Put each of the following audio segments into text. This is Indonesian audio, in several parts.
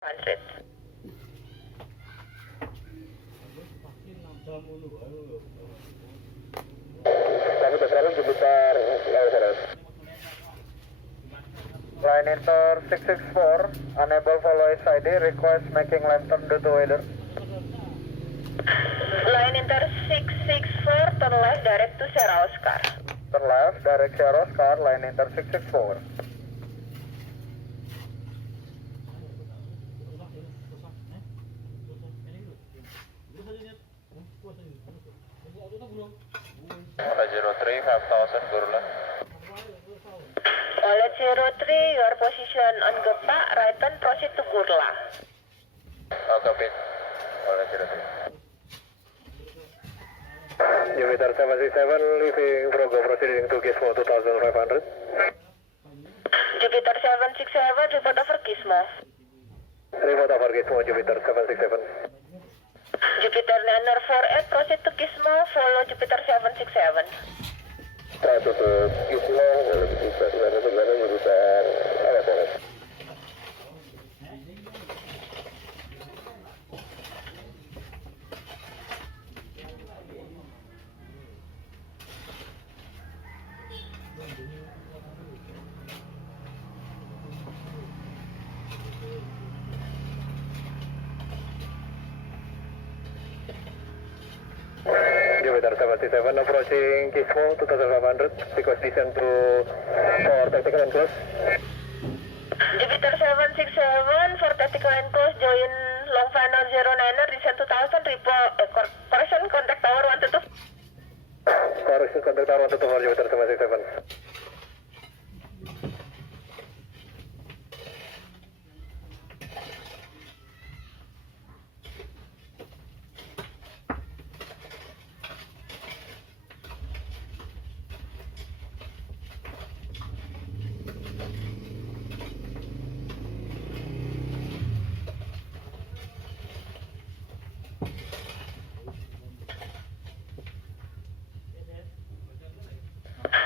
100. Line enter 664, unable follow SID, request making left turn due to weather. Line enter 664, turn left direct to Sierra Oscar. Turn left, direct Sierra Oscar, line enter 664. Ola 03, 5000 Gurla. Ola 03, your position on Gepa, right turn, proceed to Gurla. Copy. Ola 03. Jupiter 767, leaving Frogo, proceeding to Gizmo 2500. Jupiter 767, report over Gizmo. Report over Gizmo, Jupiter 767. Jupiter Niner 48, proceed to Gizmo, follow Jupiter 767. Traffic to Gizmo, Jupiter, Jupiter 77 approaching Gizmo 2500, request descent to for tactical and close. Jupiter 767, for tactical and close, join long final 09er, descent 2000, report, correction contact tower 122. Correction contact tower 124 Jupiter 767.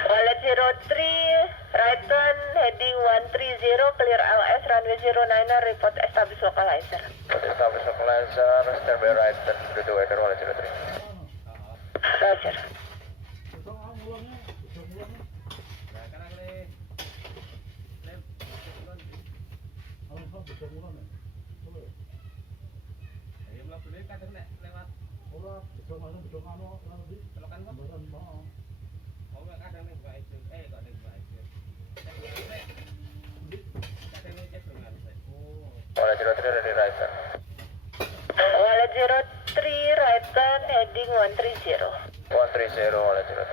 Wallet 03, right turn, heading 130, clear LS, runway 09er, report establish localizer. Establish localizer, standby right turn due to weather. Ola 03. Roger. Ola 03 ready right turn. Wallet 03, right turn, heading 130. 130 Ola 03.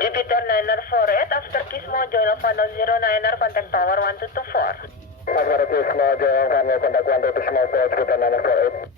Jupiter Niner 48, after Gizmo, join of final 09er, contact tower 1224. After Gizmo, join final contact 124 for Jupiter 948.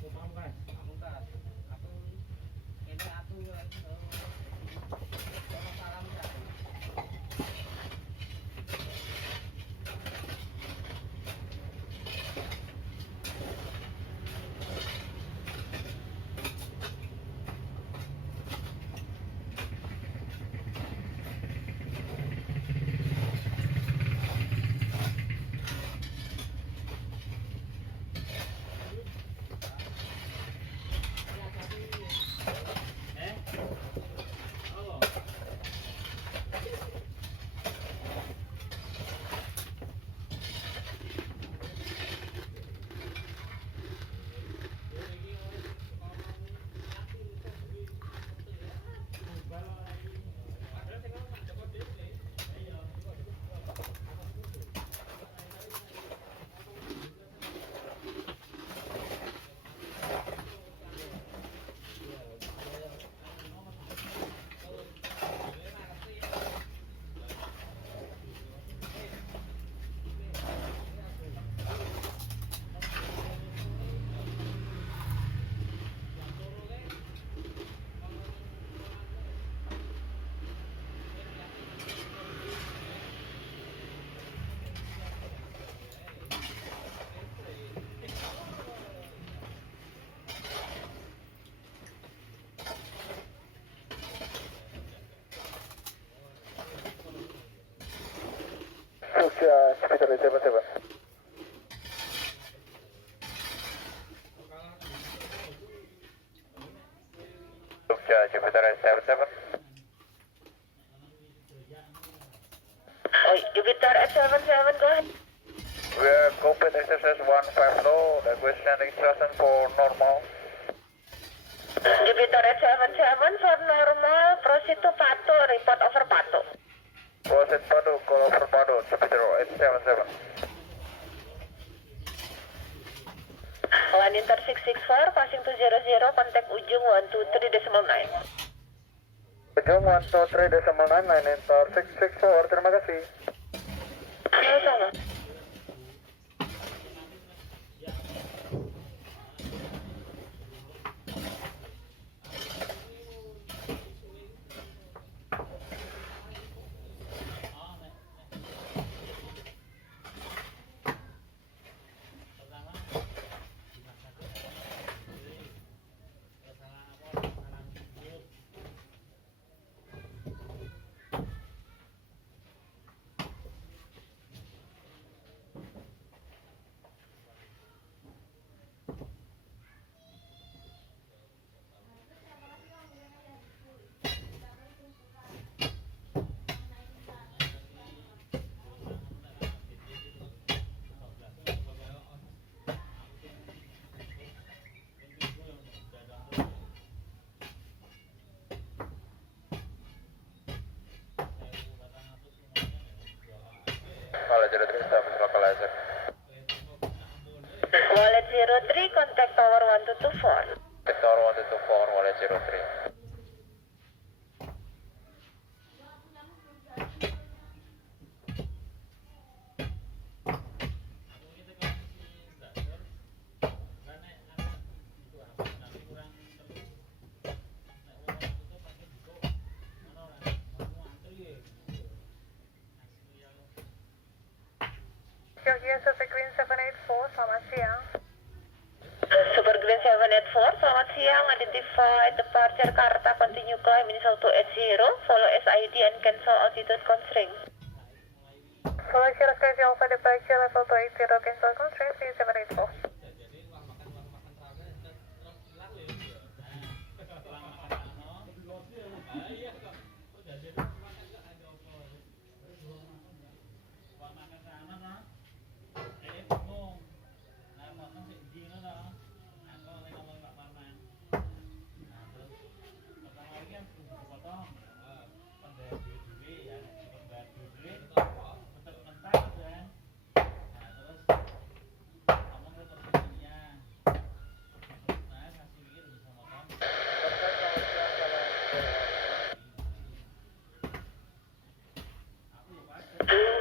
Jupiter 77. Yeah, Jupiter 877. Oh, Jupiter 877, go ahead. We are cockpit exercise 150, request landing instruction for normal. Jupiter 877 for normal, proceed to Pato, report over Pato. Proceed Padu, call over Padu, Jupiter 877. Line inter 664, passing to 00, contact ujung 123.9. Ujung 123.9, line inter 664, terima kasih. Sama-sama. Wallet 03, establish localizer. Wallet 03, contact tower 1224. Tower 1224, Wallet 03. Super Green 784, selamat siang. Super Green 784, selamat siang. Identify departure Jakarta, continue climb in 280, follow SID and cancel altitude constraint. Follow Sierra Alpha departure level 280, cancel constraint, 784.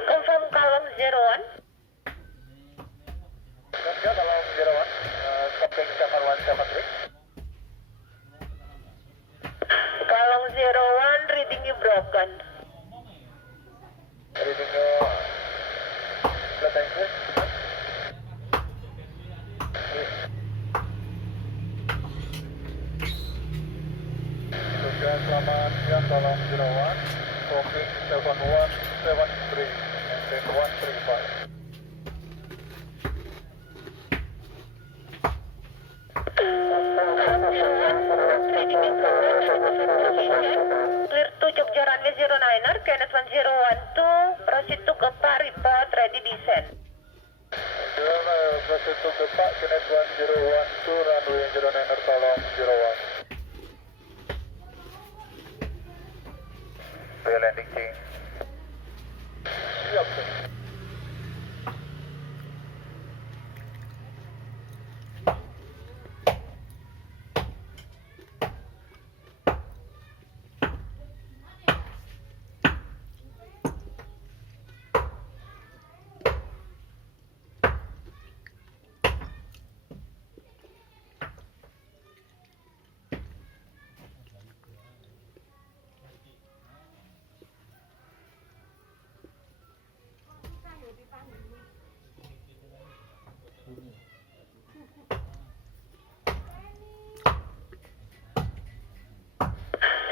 Confirm column 01. Kerja kalau 01, stopping 7173. Column 01, reading you broken. Readingnya flat English. Juga selamat siang kolom 01, stopping 7173 and then 135. Reading you clear to Jogja runway 09er, KNS 1012, proceed to Kepa, report, ready descent. Proceed to Kepa, Kinet 1012, runway 09er, kolom 01. Real landing change. Siap, sir.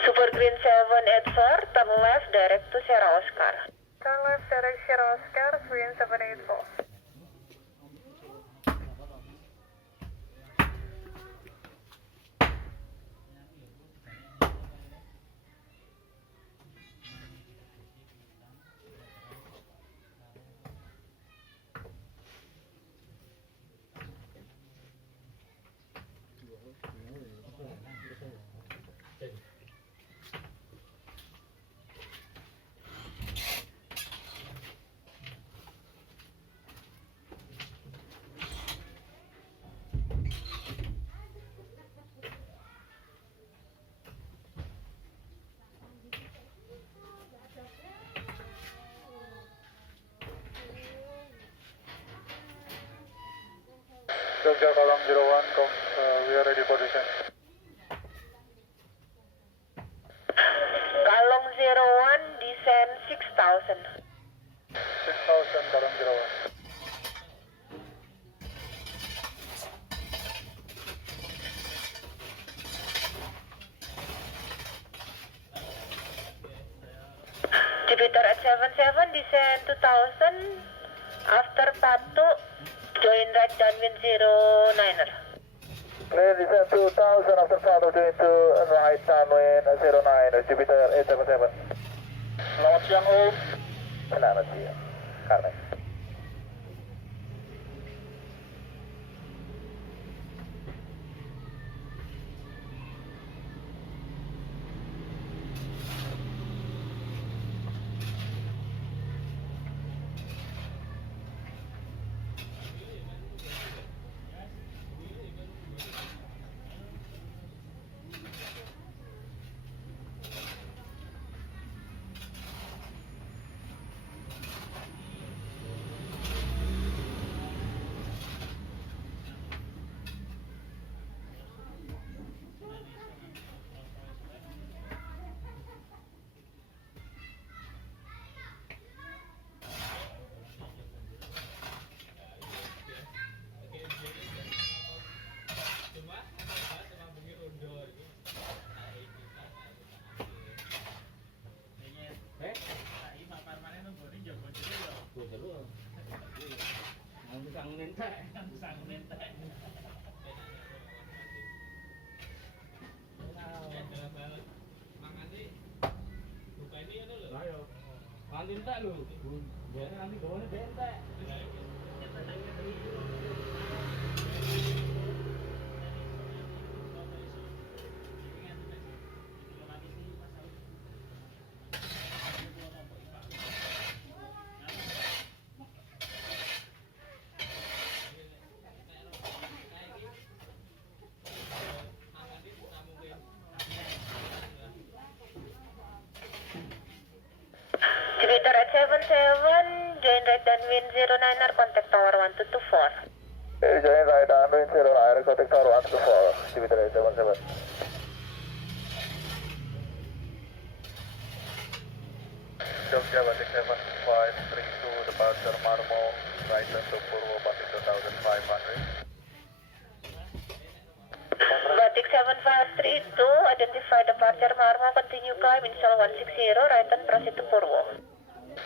Super Green 784, turn left, direct to Sierra Oscar. Turn left, direct Sierra Oscar, Green 784. Jogja Kolong 01, we are ready for descent. Kalong 01, descent 6000. 6000 Kolong 01. Jupiter at 77, descent 2000. After Patu, join right downwind 09er. Clear descent 2000 after Patu to right downwind 09, Jupiter 877. Selamat siang Om. Selamat siang. Karena. Lintas lu, biar nanti bawahnya bentek. Jupiter at 77, join right downwind 09er, contact tower 1224. Join right downwind 09, contact tower 124, Jupiter 877. Jogja Batik 7532, departure Marmo, right turn to Purwo, Batik 2500. Batik 7532, identify departure Marmo, continue climb, install 160, right turn proceed to Purwo.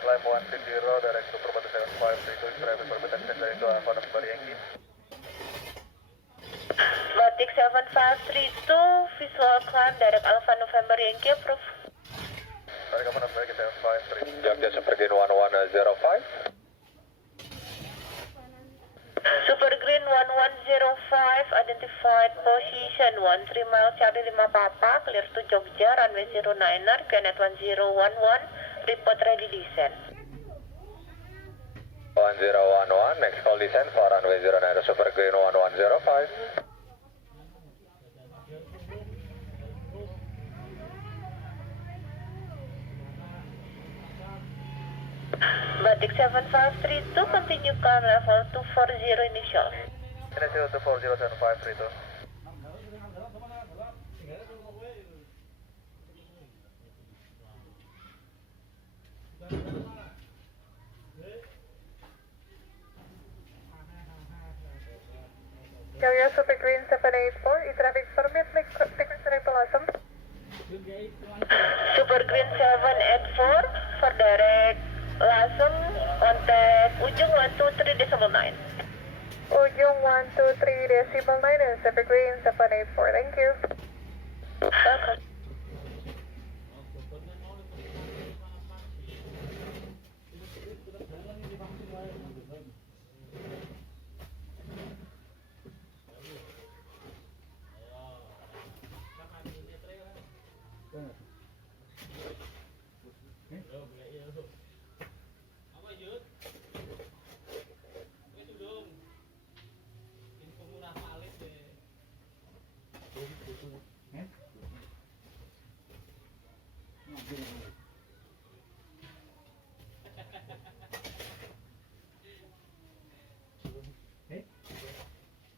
Climb 160, direct to Purwo, Batik 7532, traffic permit access to Alpha number Yankee. Batik 7532, visual climb, direct Alpha November Yankee, approve. Rekaman Menara 7532. Jogja Super Green 1105. Super Green 1105, identified position 13 miles, Charlie 5 Papa, clear to Jogja, runway 09er, QNet 1011, report ready descent. 1011, next call descent for runway 09, Super Green 1105. Batik 7532, continue climb level 240 initial. Initial 2407532. Jogja Super Green 784, e-traffic permit, request awesome. Super Green 784, for direct Lasem, contact Ujung 123.9. Ujung 123.9 and Super Green 784, thank you. Welcome.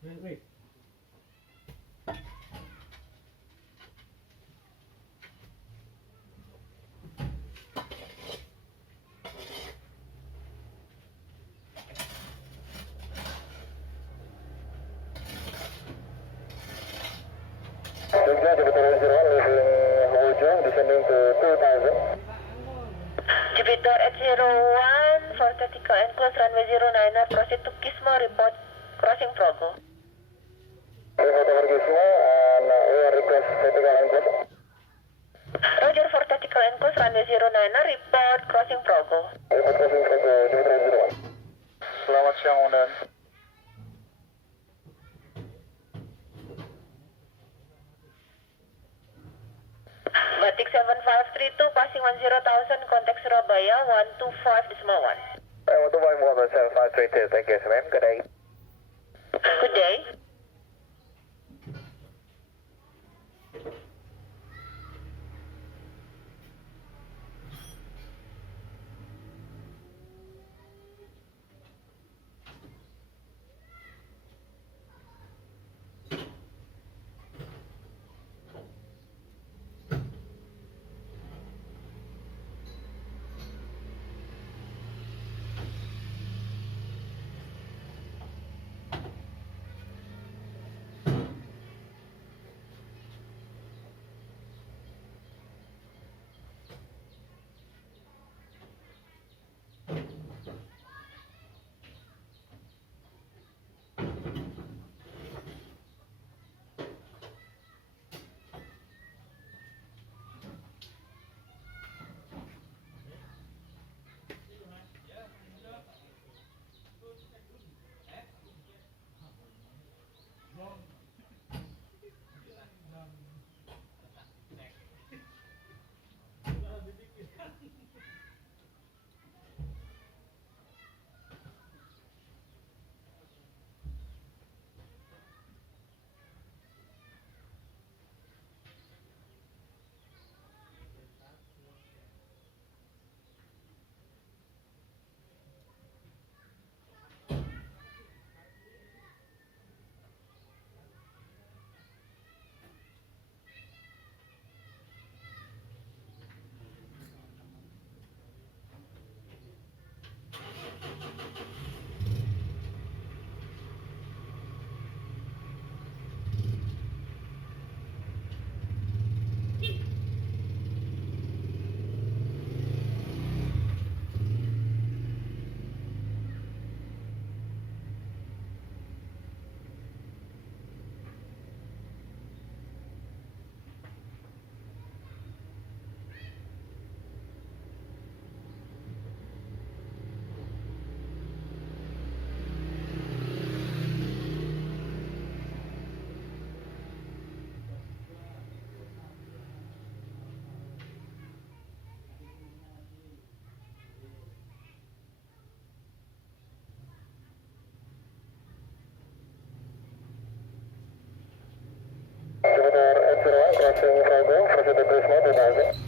Wait. Jogja, Jupiter 01, leaving Hujung, descending to 2000. Jupiter at 01 for tactical and close runway 09er, proceed to Kismo, report crossing Progo. Report over Gizmo, and we are request tactical and close. Roger for tactical and close runway 09er, report crossing Progo. Report crossing Progo, Jupiter 01. Selamat siang, Undan. Batik 7532, passing 10,000, contact Surabaya 125.1. I want to buy more than 7532. Thank you, ma'am. Good day. Good day. Jupiter 01, crossing Progo, proceed to Gizmo, 2000.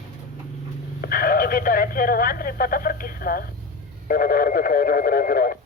Jupiter at 01, report over Kismo. Report over Gizmo, Jupiter 01.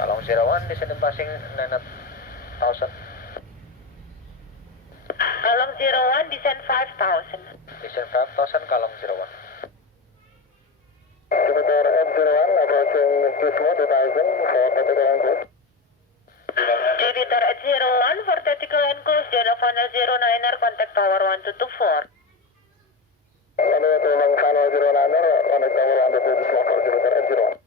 Kalong 01, descending passing 9,000. Kalong 01, descend 5,000. Descend 5,000, Kalong 01. Jupiter F01, approaching Gizmo, 2000, for tactical and close. Jupiter at 01 for tactical and close, Jana Final 09er, contact tower 1224. Lalu to Long Final 09er, contact tower 1224 for Jupiter F01.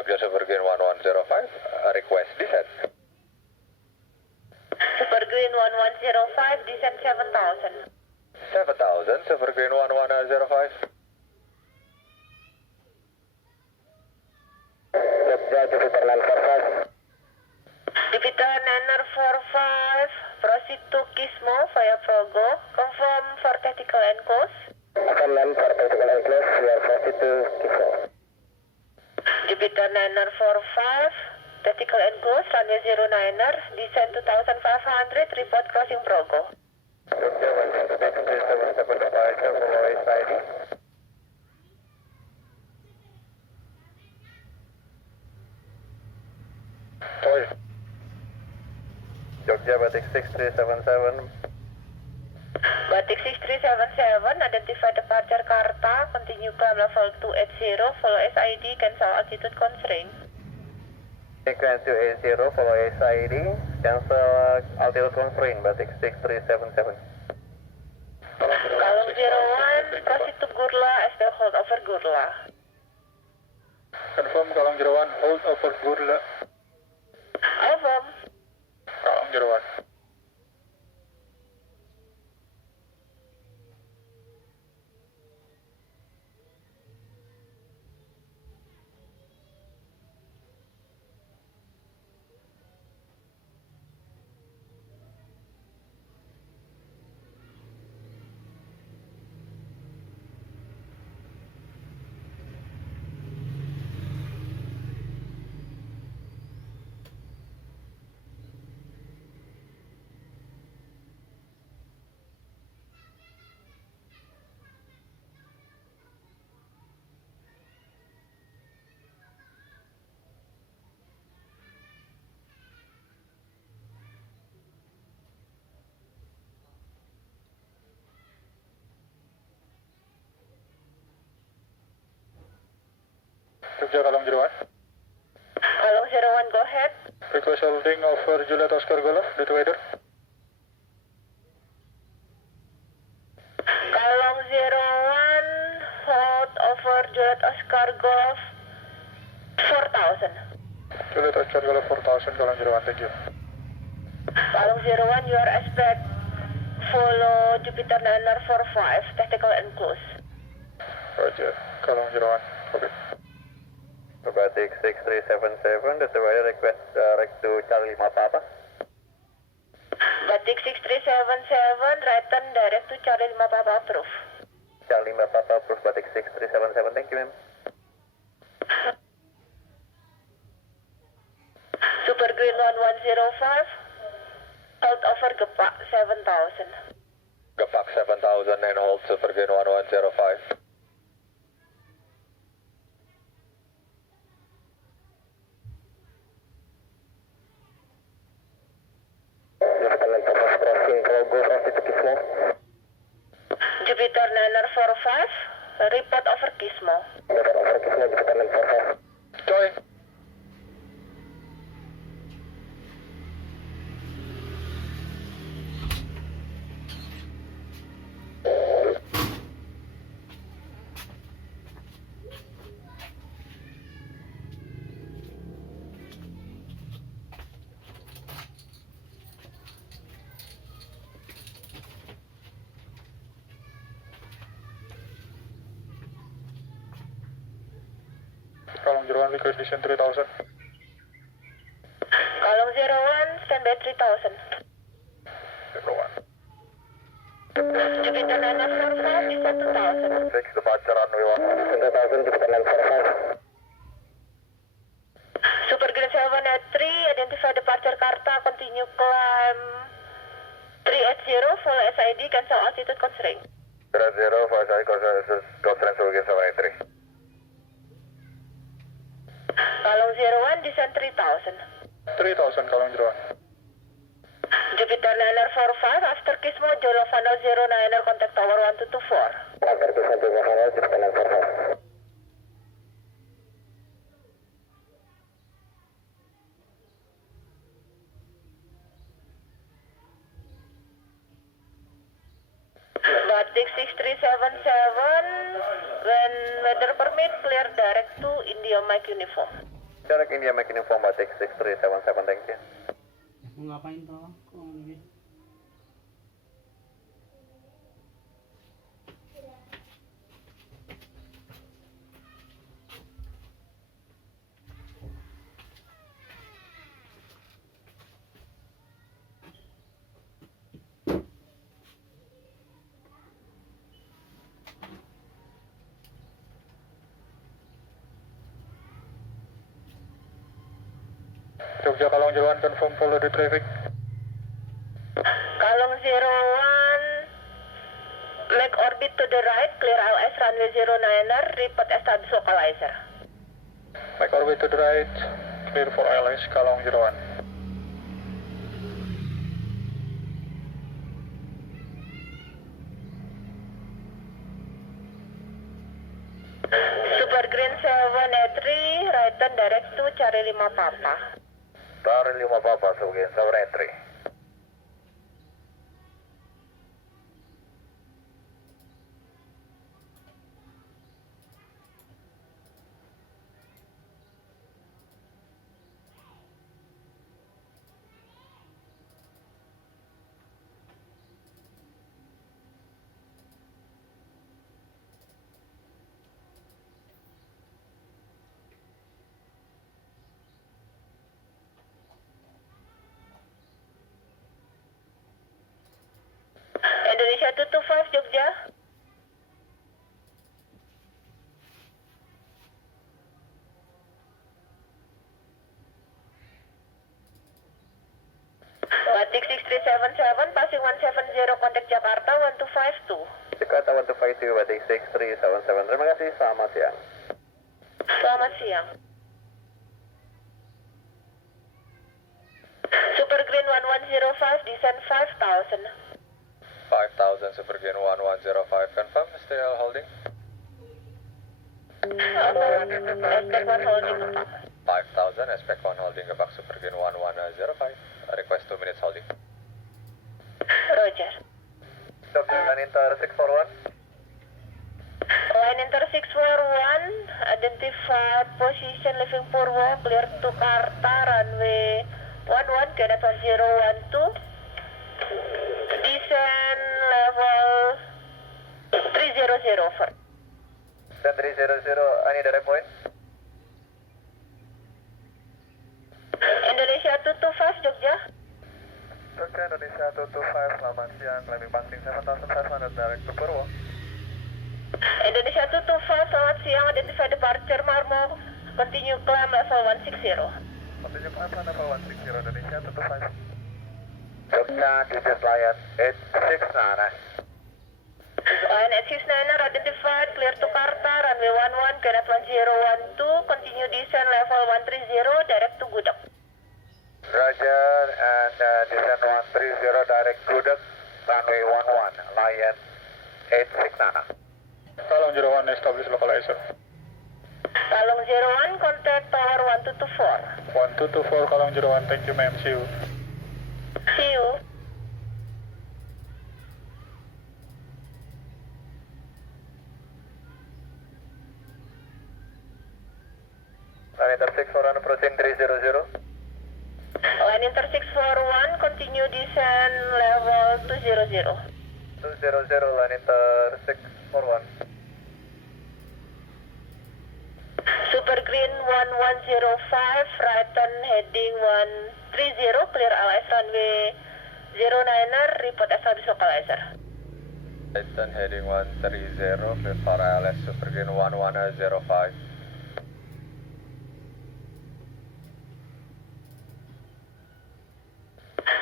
Jogja Super Green 1105, request descent. Super Green 1105, descent 7000. 7000, Super Green 1105. Jogja Jupiter 945. Jupiter Niner 45, proceed to Kismo via Progo. Confirm for tactical and course. Akan land for tactical and close, we are proceed to Kismo. Jupiter Niner 45, tactical and course, runway 09er, descent 2500, report crossing Progo. Jogja 167 departure, follow SID. Toy. Jogja Batik 6377. Batik 6377, identify departure Karta, continue climb level 280, follow SID, cancel altitude constraint. Sequence 280, follow SID, cancel altitude constraint, Batik 6377. Kalung 01, proceed to Gurla as the hold over Gurla. Confirm Kalong 01, hold over Gurla. Confirm. Kalong 01. Jogja Kalong 01. Kalung 01, go ahead. Request holding over Juliet Oscar Golf, due to weather. Kalung 01, hold over Juliet Oscar Golf 4000. Juliet Oscar Golf 4000, Kalong 01, thank you. Kalung 01, you are expect follow Jupiter Niner 45, tactical and close. Roger, Kalong 01, copy. Batik 6377, that's the weather request direct to Charlie 5 Papa. Batik 6377, return direct to Charlie 5 Papa approve. Charlie 5 Papa, approve Batik 6377, thank you ma'am. Super Green 1105, hold over Gepak 7000. Gepak 7000 and hold Super Green 1105. Jupiter Niner 45, report over Kismo. Joy. Kalong 01, request descent 3000. Kalung 01, standby 3000. 01. Jupiter Niner 45, descent 2000. 6 departure runway 10,000 Jupiter 945. Super Green 783, identify departure Karta, continue climb 380, follow SID, cancel altitude constraint. 0, 5 side constraint Super 783. Kalung 01, descent 3000. 3000 Kalong 01. Jupiter Niner 45, after Kismo, Jolo Vandal 09er, contact tower 1224. After Kismo, Jolo Vandal, Jupiter 945. Batik 6377, when weather permit, clear direct to India Mike uniform. Direct India making inform batik 6377, thank you. Mau ngapain toh? Kok gitu? Jogja Kalong Jeruan, confirm follow the traffic. Kalong 01, make orbit to the right, clear LS runway 09er, report establish localizer. Make orbit to the right, clear for ILS Kalong Jeruan. Super Green 783, right turn direct to Cari 5 Papa. Cari 5 Papa, sebagai 783. Indonesia 225 Jogja. Batik 6377, passing 170, contact Jakarta 1252. Jakarta 1252, batik 6377, terima kasih, selamat siang. Selamat siang. Super Green 1105, descent 5000. 5000, Super Green 1105, confirm, still holding. Aspect 1 holding. 5000, aspect 1 holding, gebak Super Green 1105, request 2 minutes holding. Roger. Jogja Line Inter 641. Line Inter 641, identified position leaving Purwo, clear to Karta, runway 11, Kenneth 1012. Descent level 300, over. Dan 300, I need a point. Indonesia 225 Jogja. Jogja Indonesia 225, selamat siang, climbing passing 7500 direct to Purwo. Indonesia 225, selamat siang, identify departure Marmo, continue climb level 160. Continue climb level 160, Indonesia 225. Jogja, this is Lion 869. Line at 69er identified, clear to Karta, runway 11, Kenneth 1012, continue descent level 130, direct to Gudeg. Roger, and descent 130, direct Gudeg, runway 11, Lion 869. Kalong Jeruan, establish localizer. Kalong 01, contact tower 1224. 1224 Kalong Jeruan, thank you ma'am, see you. See you. Line Inter 641, approaching 300. Line Inter 641, continue descent level 200. 200, Line Inter 641. Super Green 1105, right turn heading 130, clear LS runway 09er, report establish localizer. Right turn heading 130, clear for ILS, Super Green 1105.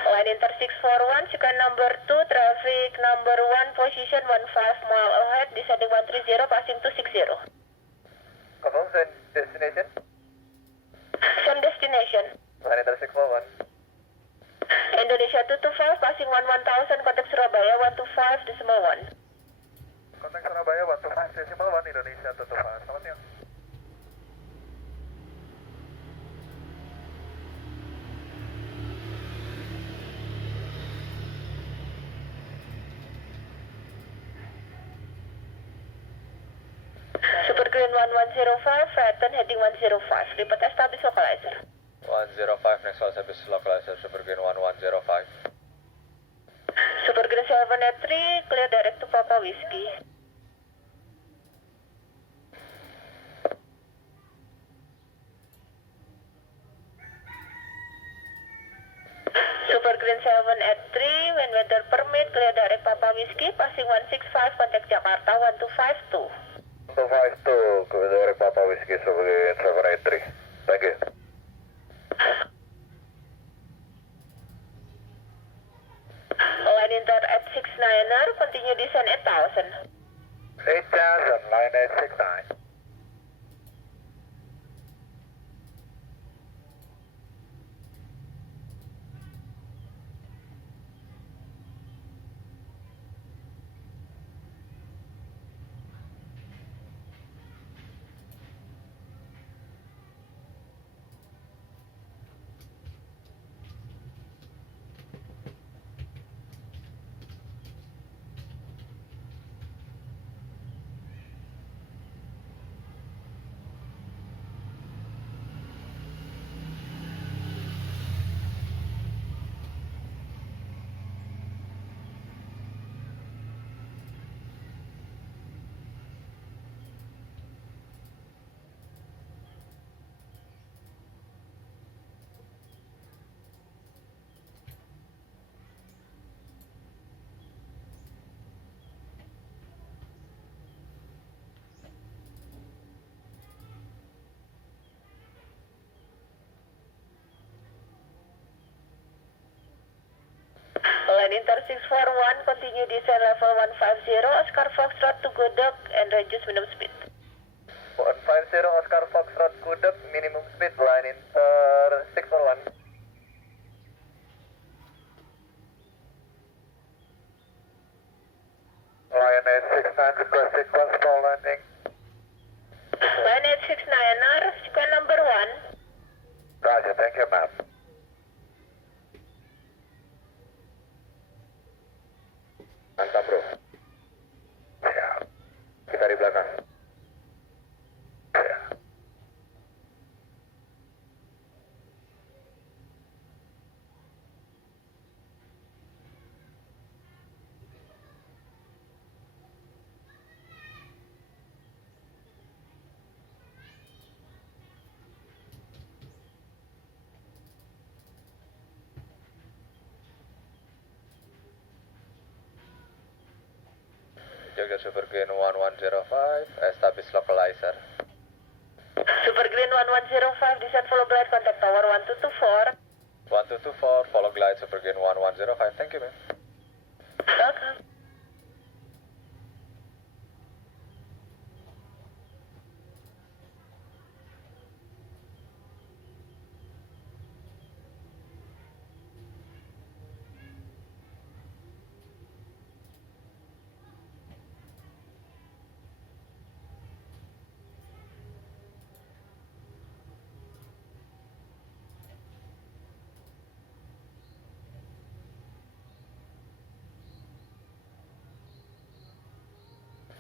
Line Inter 641, sequence number 2, traffic number 1, position 15 mile ahead, descending 130, passing 260. Confirm, send destination. Send destination. Line Inter 641. Indonesia 225, passing 1000, contact Surabaya 125.1. Kontak Surabaya 125.1, Indonesia 225, selamat siang. Super Green Green 1105, Freighton heading 105. Report establish localizer. 105, next call service localizer, Super Green 1105. Super Green 783, clear direct to Papa Whiskey. Super Green 783, when weather permit, clear direct Papa Whiskey, passing 165, contact Jakarta 1252. 252, dari Papa Whiskey, Super Green 783. Thank you. Line inter at 69er, continue descend 8000. 8000, line 869. Line inter 641, continue descend level 150, Oscar Foxtrot to Gudeg and reduce minimum speed. 150, Oscar Foxtrot Gudeg, minimum speed, line inter 641. Line 869, request sequence for landing. Line 869er, sequence number 1. Roger, thank you, ma'am. Mantap, bro. Ya, kita di belakang. Ya. Jaga Super Green 1105, establish localizer. Super Green 1105, descend follow glide, contact tower 1224. 1224, follow glide Super Green 1105, thank you, ma'am. Welcome.